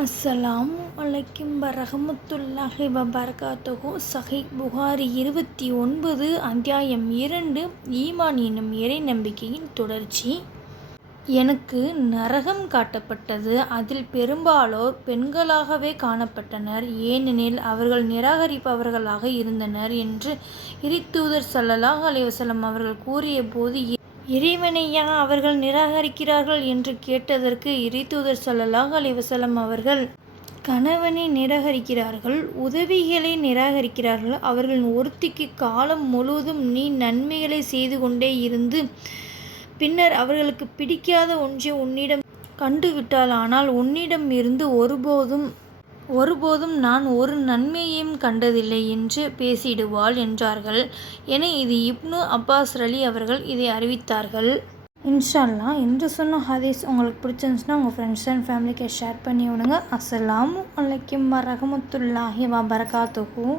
அஸ்ஸலாம் வலைக்கும் வரஹமத்துல்லாஹி வபரகாத்துஹு சஹி புகாரி இருபத்தி ஒன்பது அத்தியாயம் இரண்டு ஈமான் என்னும் இறை நம்பிக்கையின் தொடர்ச்சி. எனக்கு நரகம் காட்டப்பட்டது. அதில் பெரும்பாலோர் பெண்களாகவே காணப்பட்டனர். ஏனெனில் அவர்கள் நிராகரிப்பவர்களாக இருந்தனர் என்று இறைத்தூதர் ஸல்லல்லாஹு அலைஹி வஸல்லம் அவர்கள் கூறியபோது இறைவனையா அவர்கள் நிராகரிக்கிறார்கள் என்று கேட்டதற்கு இறைத்தூதர் சொல்லலாக அலைவசலம் அவர்கள் கணவனை நிராகரிக்கிறார்கள் உதவிகளை நிராகரிக்கிறார்கள் அவர்களின் ஒருத்திக்கு காலம் முழுவதும் நீ நன்மைகளை செய்து கொண்டே இருந்து பின்னர் அவர்களுக்கு பிடிக்காத ஒன்றை உன்னிடம் கண்டுவிட்டால் ஆனால் உன்னிடம் இருந்து ஒருபோதும் ஒருபோதும் நான் ஒரு நன்மையையும் கண்டதில்லை என்று பேசிடுவாள் என்றார்கள். என இது இப்னு அப்பாஸ் அலி அவர்கள் இதை அறிவித்தார்கள். இன்ஷால்லா என்று சொன்ன ஹதீஸ் உங்களுக்கு பிடிச்சிருந்துச்சுன்னா உங்கள் ஃப்ரெண்ட்ஸ் அண்ட் ஃபேமிலிக்கு ஷேர் பண்ணி விடுங்க. அஸ்ஸலாமு அலைக்கும் வா வபரகாத்துஹூ.